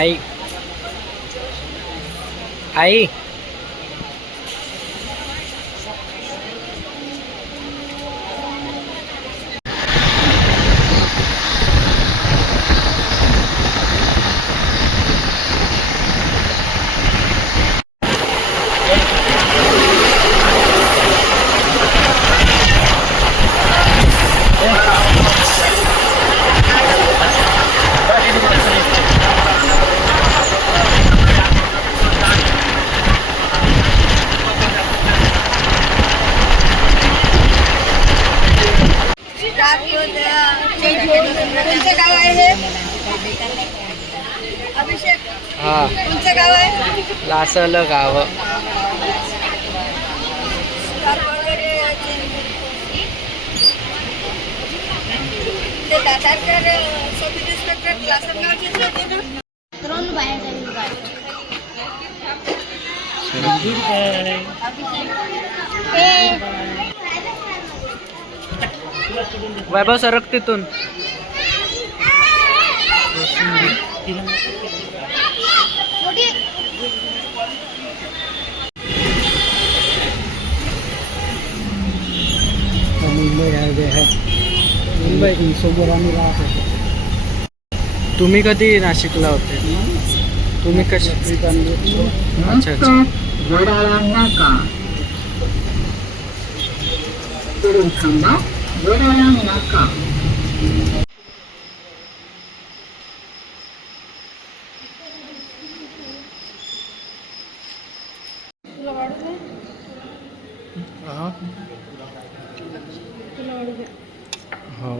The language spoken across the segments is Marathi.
आई आई तुमचं गाव आहे अभिषेक? हा तुमचं गाव आहे लासल गाव. ते दातारकर सब इन्स्पेक्टर लासन गावचेच होते ना. तरुण बाहेर जाईल वैभव सरक तिथून. मुंबई सोबत आम्ही राहत होतो. तुम्ही कधी नाशिकला होते? तुम्ही कशी? अच्छा अच्छा. वडाळा नाका पुढील थांबा वडाळा नाका. हो.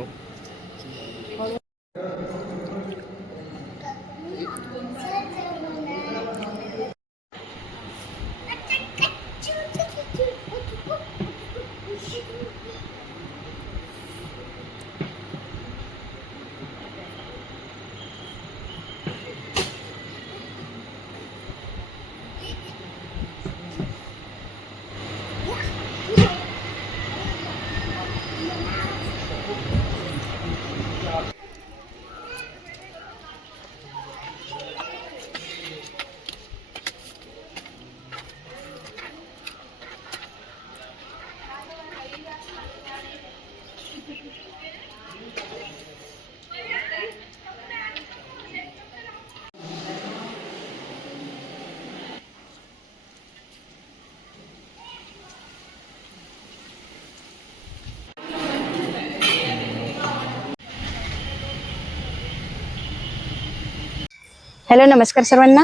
हॅलो, नमस्कार सर्वांना.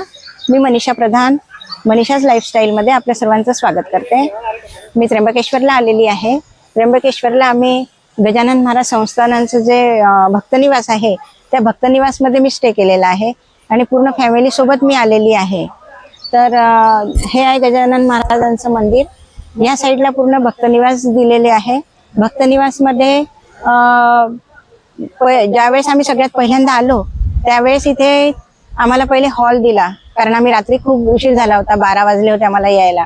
मी मनीषा प्रधान, मनीषाज लाईफस्टाईलमध्ये आपल्या सर्वांचं स्वागत करते. मी त्र्यंबकेश्वरला आलेली आहे. त्र्यंबकेश्वरला आम्ही गजानन महाराज संस्थानांचं जे भक्तनिवास आहे त्या भक्तनिवासमध्ये मी स्टे केलेला आहे आणि पूर्ण फॅमिलीसोबत मी आलेली आहे. तर हे आहे गजानन महाराजांचं मंदिर. या साईडला पूर्ण भक्तनिवास दिलेले आहे. भक्तनिवासमध्ये ज्यावेळेस आम्ही सगळ्यात पहिल्यांदा आलो त्यावेळेस इथे आम्हाला पहिले हॉल दिला, कारण आम्ही रात्री खूप उशीर झाला होता, 12 वाजले होते आम्हाला यायला.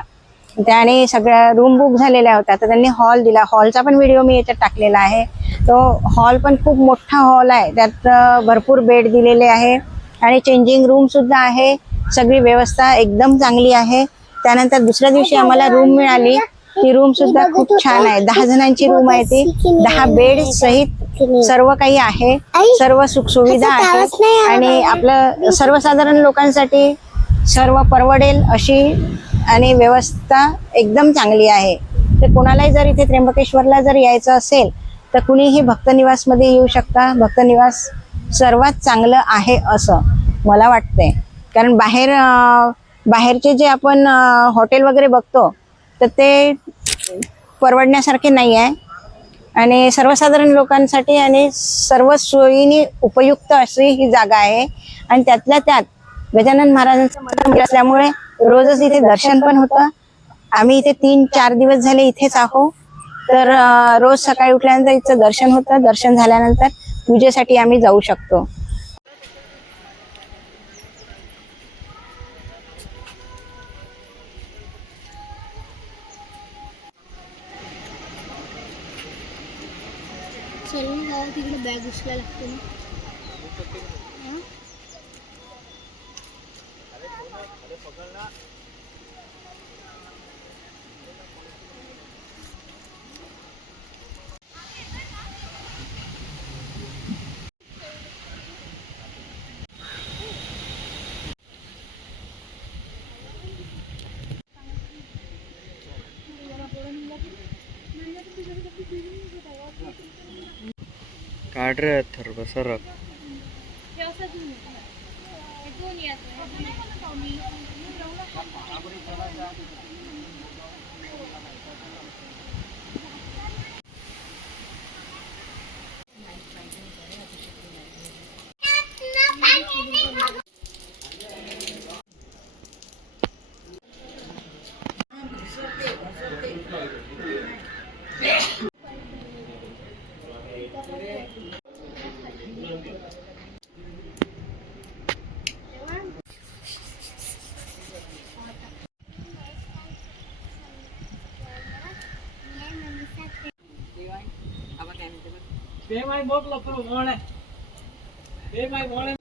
त्याने सगळ्या रूम बुक झालेल्या होत्या, तर त्यांनी हॉल दिला. हॉलचा पण व्हिडिओ मी याच्यात टाकलेला आहे. तो हॉल पण खूप मोठा हॉल आहे, त्यात भरपूर बेड दिलेले आहे आणि चेंजिंग रूम सुद्धा आहे. सगळी व्यवस्था एकदम चांगली आहे. त्यानंतर दुसऱ्या दिवशी आम्हाला रूम मिळाली. ती रूम सुद्धा खूप छान आहे. 10 जणांची रूम आहे ती. 10 बेड सहित सर्व काही आहे. सर्व सुखसुविधा आहे आणि आपलं सर्वसाधारण लोकांसाठी सर्व परवडेल अशी आणि व्यवस्था एकदम चांगली आहे. तर कोणालाही जर इथे त्र्यंबकेश्वरला जर यायचं असेल तर कुणीही भक्तनिवासमध्ये येऊ शकता. भक्तनिवास सर्वात चांगलं आहे असं मला वाटतंय, कारण बाहेरचे जे आपण हॉटेल वगैरे बघतो तर ते परवडण्यासारखे नाही आहे आणि सर्वसाधारण लोकांसाठी आणि सर्व सोयीने उपयुक्त अशी ही जागा आहे. आणि त्यातल्या त्यात गजानन महाराजांचं मंदिर असल्यामुळे रोजच इथे दर्शन पण होतं. आम्ही इथे 3-4 दिवस झाले इथेच आहोत. तर रोज सकाळी उठल्यानंतर इथं दर्शन होतं. दर्शन झाल्यानंतर पूजेसाठी आम्ही जाऊ शकतो. चलून जाऊ, तिकडे बॅग उचला लागते ना. काढ रे थर सरक. ते माय बघ लवकर मोळे ते माय मोळे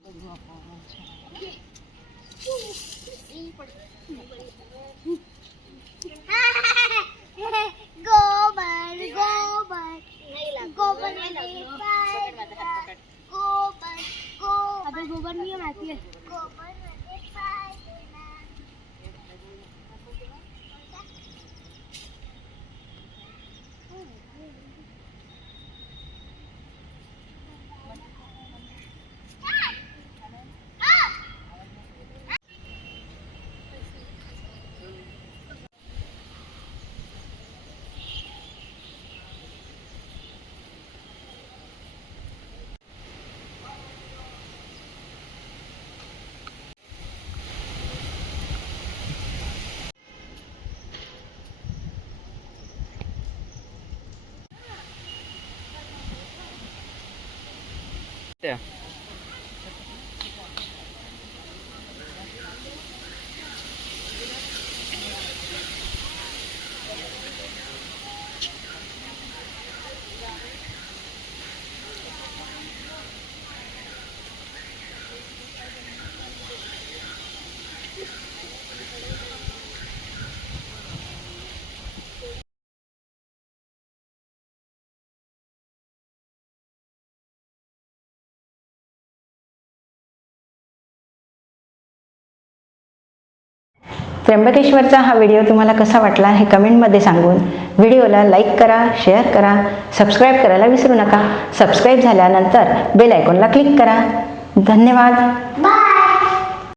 गोबर गोबर गोबर गोबर गोबर नहीं माहिती गोबर त्या त्र्यंबकेश्वरचा हा व्हिडिओ तुम्हाला कसा वाटला हे कमेंटमध्ये सांगून व्हिडिओला लाईक करा, शेअर करा, सबस्क्राईब करायला विसरू नका. सबस्क्राईब झाल्यानंतर बेल आयकॉनला क्लिक करा. धन्यवाद.